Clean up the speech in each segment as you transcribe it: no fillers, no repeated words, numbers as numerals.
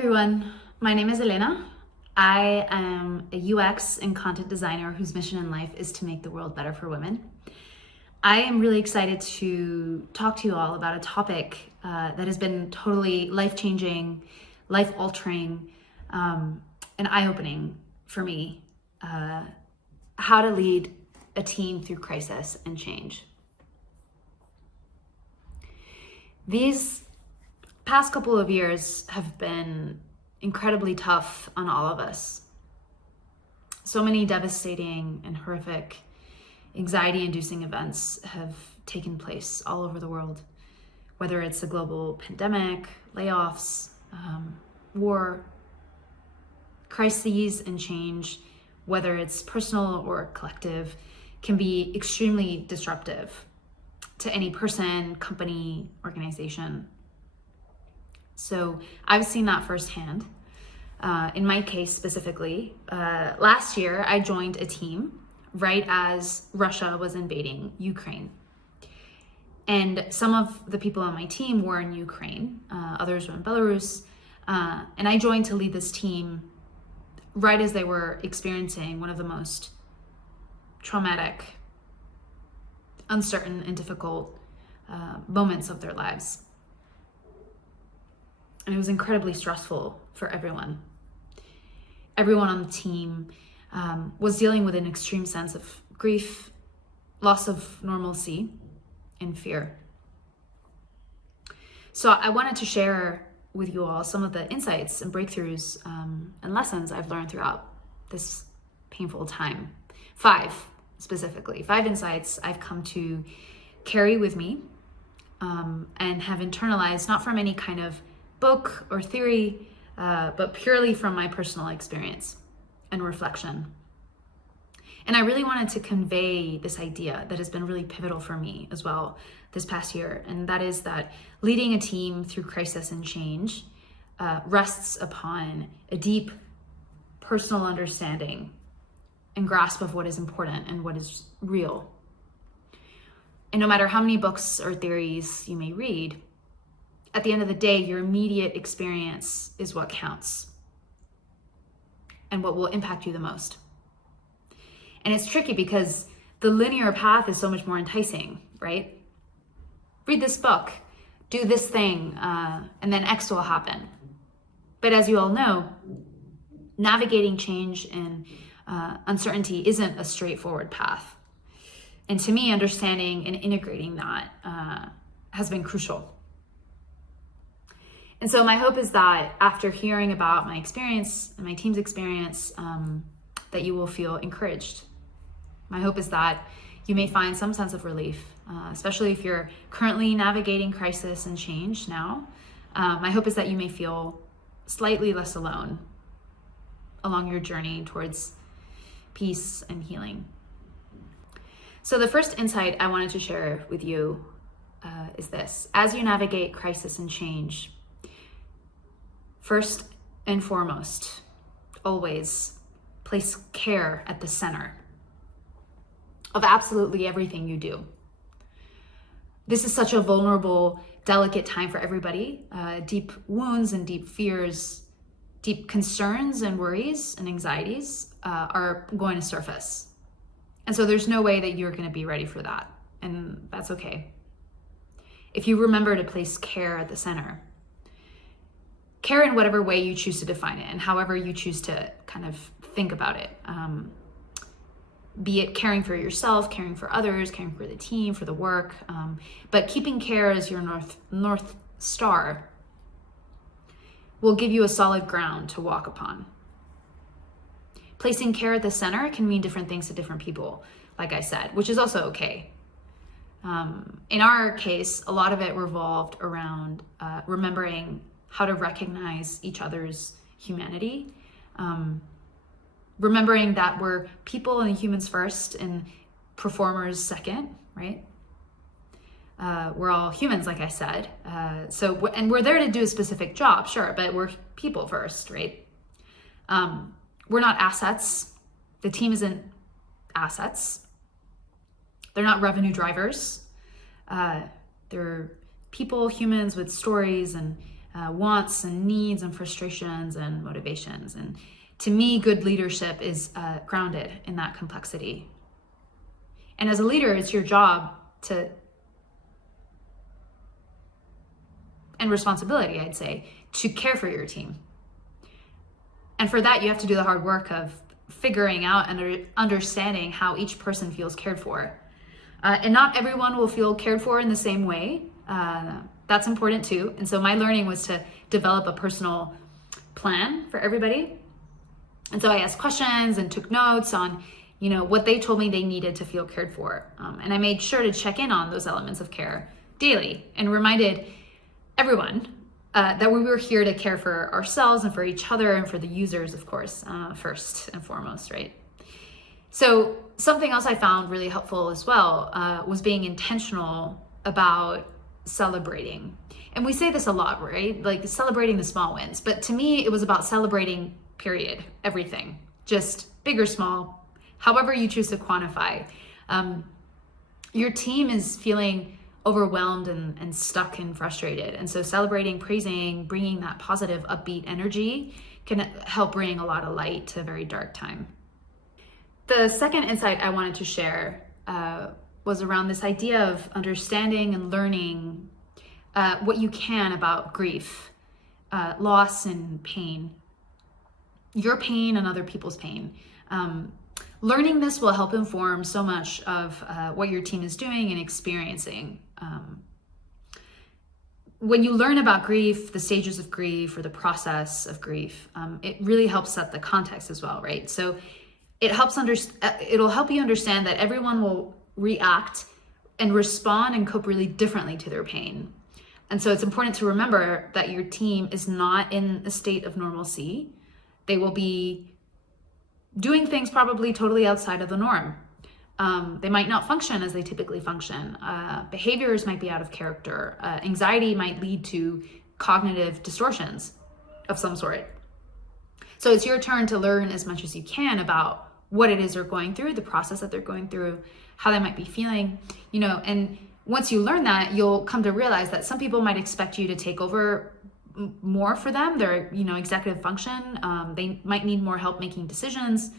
everyone, my name is Helena. I am a UX and content designer whose mission in life is to make the world better for women. I am really excited to talk to you all about a topic that has been totally life-changing, life-altering, and eye-opening for me. How to lead a team through crisis and change. These past couple of years have been incredibly tough on all of us. So many devastating and horrific, anxiety-inducing events have taken place all over the world, whether it's a global pandemic, layoffs, war, crises and change, whether it's personal or collective, can be extremely disruptive to any person, company, organization. So I've seen that firsthand. In my case specifically, last year I joined a team right as Russia was invading Ukraine. And some of the people on my team were in Ukraine, others were in Belarus. And I joined to lead this team right as they were experiencing one of the most traumatic, uncertain, and difficult moments of their lives. And it was incredibly stressful for everyone. Everyone on the team was dealing with an extreme sense of grief, loss of normalcy, and fear. So I wanted to share with you all some of the insights and breakthroughs and lessons I've learned throughout this painful time. 5 insights I've come to carry with me and have internalized, not from any kind of book or theory, but purely from my personal experience and reflection. And I really wanted to convey this idea that has been really pivotal for me as well this past year, and that is that leading a team through crisis and change rests upon a deep personal understanding and grasp of what is important and what is real. And no matter how many books or theories you may read, at the end of the day, your immediate experience is what counts and what will impact you the most. And it's tricky because the linear path is so much more enticing, right? Read this book, do this thing, and then X will happen. But as you all know, navigating change and uncertainty isn't a straightforward path. And to me, understanding and integrating that has been crucial. And so my hope is that after hearing about my experience and my team's experience, that you will feel encouraged. My hope is that you may find some sense of relief, especially if you're currently navigating crisis and change now. My hope is that you may feel slightly less alone along your journey towards peace and healing. So the first insight I wanted to share with you is this. As you navigate crisis and change, first and foremost, always place care at the center of absolutely everything you do. This is such a vulnerable, delicate time for everybody. Deep wounds and deep fears, deep concerns and worries and anxieties are going to surface. And so there's no way that you're going to be ready for that. And that's okay. If you remember to place care at the center, care in whatever way you choose to define it and however you choose to kind of think about it. Be it caring for yourself, caring for others, caring for the team, for the work, but keeping care as your North Star will give you a solid ground to walk upon. Placing care at the center can mean different things to different people, like I said, which is also okay. In our case, a lot of it revolved around remembering how to recognize each other's humanity, remembering that we're people and humans first and performers second, right? We're all humans, like I said. And we're there to do a specific job, sure, but we're people first, right? We're not assets. The team isn't assets. They're not revenue drivers. They're people, humans with stories and wants and needs and frustrations and motivations. And to me, good leadership is grounded in that complexity. And as a leader, it's your job and responsibility, I'd say, to care for your team. And for that, you have to do the hard work of figuring out and understanding how each person feels cared for. And not everyone will feel cared for in the same way. That's important too. And so my learning was to develop a personal plan for everybody. And so I asked questions and took notes on, what they told me they needed to feel cared for. And I made sure to check in on those elements of care daily and reminded everyone that we were here to care for ourselves and for each other and for the users, of course, first and foremost, right? So something else I found really helpful as well was being intentional about celebrating. And we say this a lot, right? Like celebrating the small wins. But to me, it was about celebrating, period, everything, just big or small, however you choose to quantify. Your team is feeling overwhelmed and stuck and frustrated. And so celebrating, praising, bringing that positive, upbeat energy can help bring a lot of light to a very dark time. The second insight I wanted to share was around this idea of understanding and learning what you can about grief, loss and pain, your pain and other people's pain. Learning this will help inform so much of what your team is doing and experiencing. When you learn about grief, the stages of grief or the process of grief, it really helps set the context as well, right? So it'll help you understand that everyone will react and respond and cope really differently to their pain. And so it's important to remember that your team is not in a state of normalcy. They will be doing things probably totally outside of the norm. They might not function as they typically function. Behaviors might be out of character. Anxiety might lead to cognitive distortions of some sort. So it's your turn to learn as much as you can about what it is they're going through, the process that they're going through, how they might be feeling, and once you learn that, you'll come to realize that some people might expect you to take over more for them, their, executive function. They might need more help making decisions.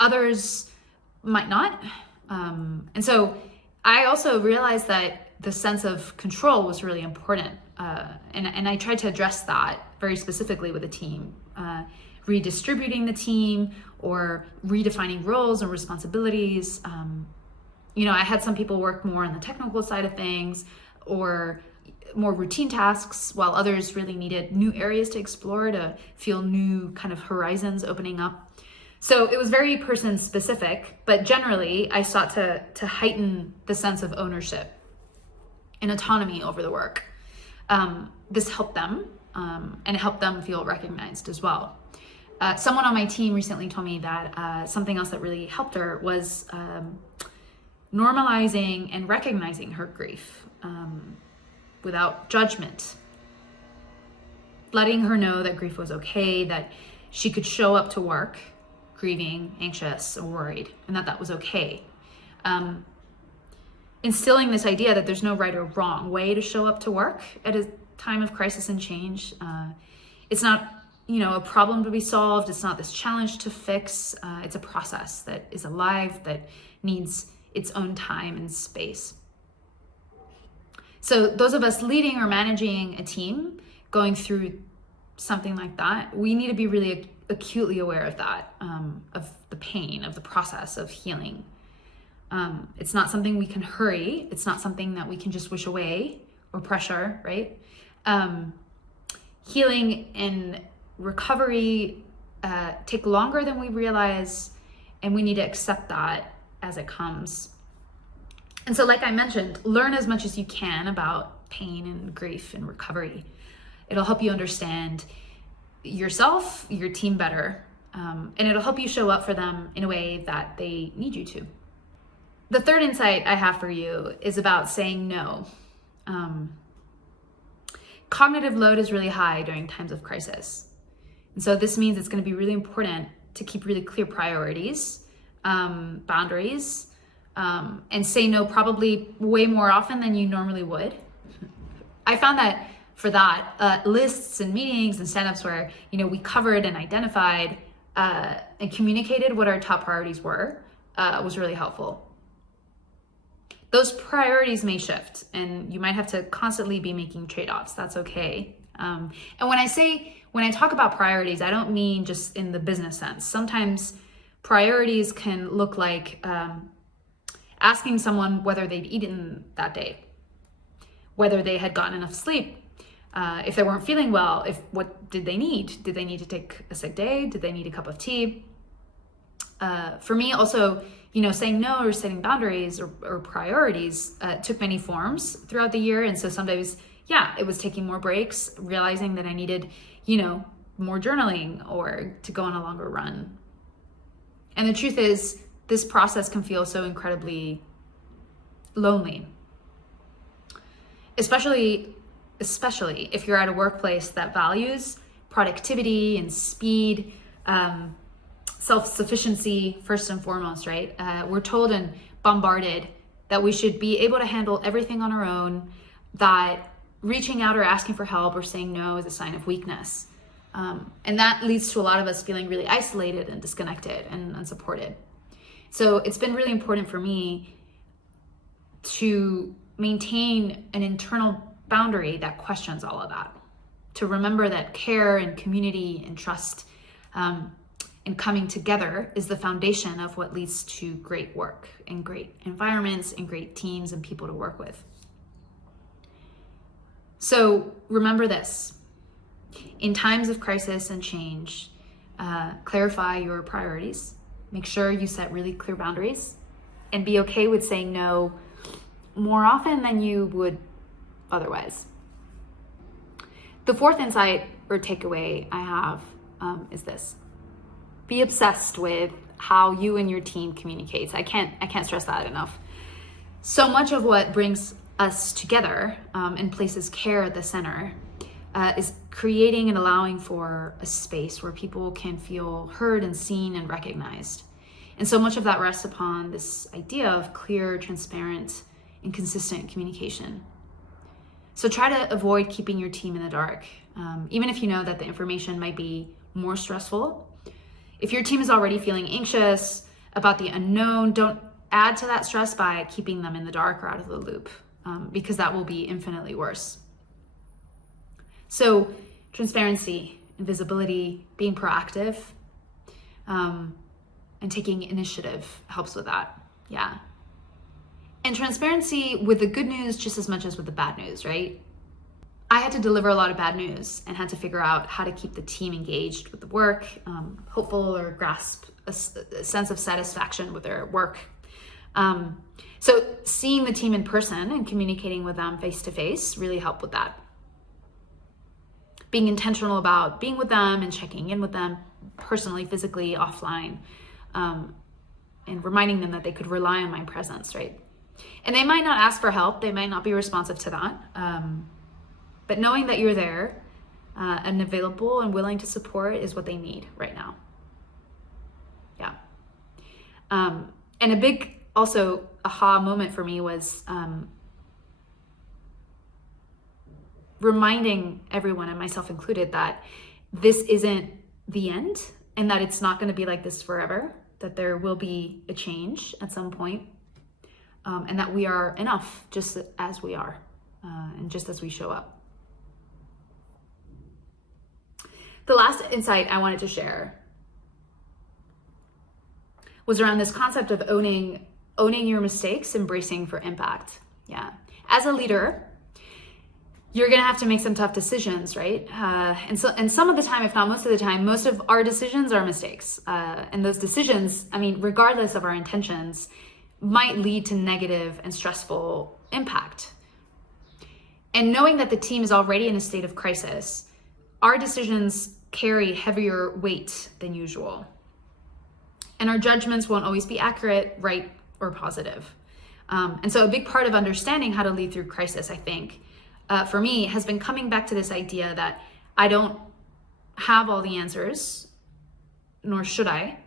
Others might not. And so I also realized that the sense of control was really important. And I tried to address that very specifically with the team, redistributing the team or redefining roles and responsibilities. I had some people work more on the technical side of things or more routine tasks, while others really needed new areas to explore to feel new kind of horizons opening up. So it was very person specific, but generally I sought to heighten the sense of ownership and autonomy over the work. This helped them and it helped them feel recognized as well. Someone on my team recently told me that something else that really helped her was normalizing and recognizing her grief without judgment. Letting her know that grief was okay, that she could show up to work grieving, anxious, or worried, and that was okay. Instilling this idea that there's no right or wrong way to show up to work at a time of crisis and change. It's not a problem to be solved. It's not this challenge to fix. It's a process that is alive, that needs its own time and space. So those of us leading or managing a team going through something like that, we need to be really acutely aware of that, of the pain, of the process of healing. It's not something we can hurry. It's not something that we can just wish away or pressure, right? Healing and recovery take longer than we realize, and we need to accept that as it comes. And so, like I mentioned, learn as much as you can about pain and grief and recovery. It'll help you understand yourself, your team better, and it'll help you show up for them in a way that they need you to. The third insight I have for you is about saying no. Cognitive load is really high during times of crisis. And so this means it's going to be really important to keep really clear priorities, boundaries, and say no probably way more often than you normally would. I found that for that, lists and meetings and stand-ups where, we covered and identified and communicated what our top priorities were was really helpful. Those priorities may shift, and you might have to constantly be making trade-offs. That's okay. And when I talk about priorities, I don't mean just in the business sense. Sometimes priorities can look like asking someone whether they'd eaten that day, whether they had gotten enough sleep, if they weren't feeling well, what did they need? Did they need to take a sick day? Did they need a cup of tea? For me, also, saying no or setting boundaries or priorities took many forms throughout the year. And so sometimes, it was taking more breaks, realizing that I needed, more journaling or to go on a longer run. And the truth is, this process can feel so incredibly lonely, especially if you're at a workplace that values productivity and speed, self-sufficiency first and foremost, right? We're told and bombarded that we should be able to handle everything on our own, that reaching out or asking for help or saying no is a sign of weakness. And that leads to a lot of us feeling really isolated and disconnected and unsupported. So it's been really important for me to maintain an internal boundary that questions all of that, to remember that care and community and trust and coming together is the foundation of what leads to great work and great environments and great teams and people to work with. So remember this: in times of crisis and change, clarify your priorities. Make sure you set really clear boundaries and be okay with saying no more often than you would otherwise. The fourth insight or takeaway I have is this: be obsessed with how you and your team communicates. I can't stress that enough. So much of what brings us together and places care at the center is creating and allowing for a space where people can feel heard and seen and recognized. And so much of that rests upon this idea of clear, transparent, and consistent communication. So try to avoid keeping your team in the dark, even if you know that the information might be more stressful. If your team is already feeling anxious about the unknown, don't add to that stress by keeping them in the dark or out of the loop, because that will be infinitely worse. So transparency and visibility, being proactive, and taking initiative helps with that. Yeah. And transparency with the good news just as much as with the bad news, right? I had to deliver a lot of bad news and had to figure out how to keep the team engaged with the work, hopeful, or grasp a sense of satisfaction with their work. So seeing the team in person and communicating with them face to face really helped with that. Being intentional about being with them and checking in with them personally, physically, offline, and reminding them that they could rely on my presence, right? And they might not ask for help, they might not be responsive to that, but knowing that you're there and available and willing to support is what they need right now. Yeah. And a big also aha moment for me was reminding everyone, and myself included, that this isn't the end and that it's not going to be like this forever, that there will be a change at some point, and that we are enough just as we are and just as we show up. The last insight I wanted to share was around this concept of owning your mistakes, embracing for impact. Yeah. As a leader, you're going to have to make some tough decisions, right? And some of the time, if not most of the time, most of our decisions are mistakes. And those decisions, regardless of our intentions, might lead to negative and stressful impact. And knowing that the team is already in a state of crisis, our decisions carry heavier weight than usual. And our judgments won't always be accurate, right, or positive. And so a big part of understanding how to lead through crisis, I think, for me, has been coming back to this idea that I don't have all the answers, nor should I.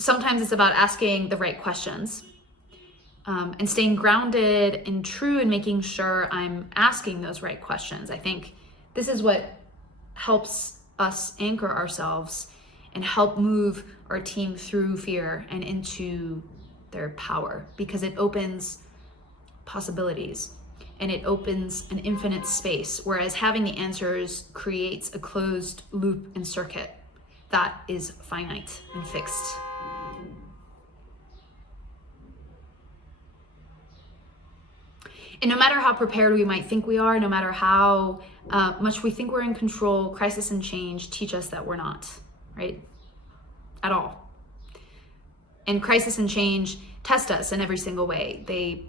Sometimes it's about asking the right questions, and staying grounded and true and making sure I'm asking those right questions. I think this is what helps us anchor ourselves and help move our team through fear and into their power, because it opens possibilities and it opens an infinite space, whereas having the answers creates a closed loop and circuit that is finite and fixed. And no matter how prepared we might think we are, no matter how much we think we're in control, crisis and change teach us that we're not, right? At all. And crisis and change test us in every single way. They,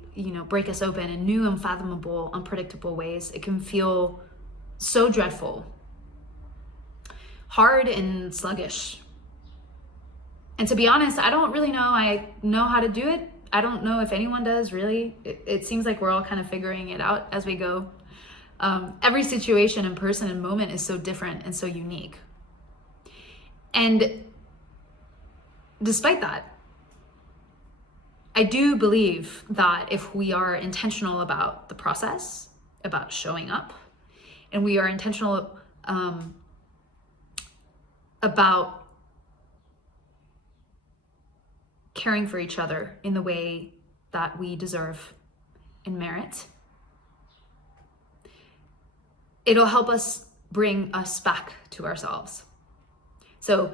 break us open in new, unfathomable, unpredictable ways. It can feel so dreadful, hard and sluggish. And to be honest, I don't really know I know how to do it. I don't know if anyone does, really. It seems like we're all kind of figuring it out as we go. Every situation and person and moment is so different and so unique. And despite that, I do believe that if we are intentional about the process, about showing up, and we are intentional about caring for each other in the way that we deserve and merit, it'll help us bring us back to ourselves. So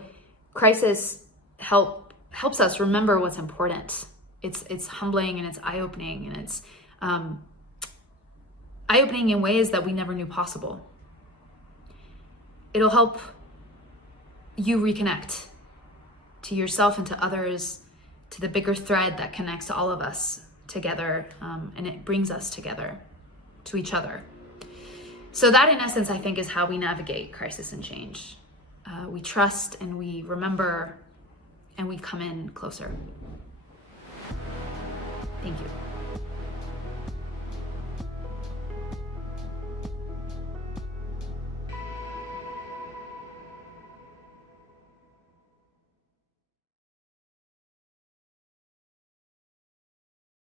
crisis helps us remember what's important. It's humbling and it's eye-opening, and it's eye-opening in ways that we never knew possible. It'll help you reconnect to yourself and to others, to the bigger thread that connects all of us together, and it brings us together to each other. So that, in essence, I think, is how we navigate crisis and change. We trust and we remember and we come in closer. Thank you.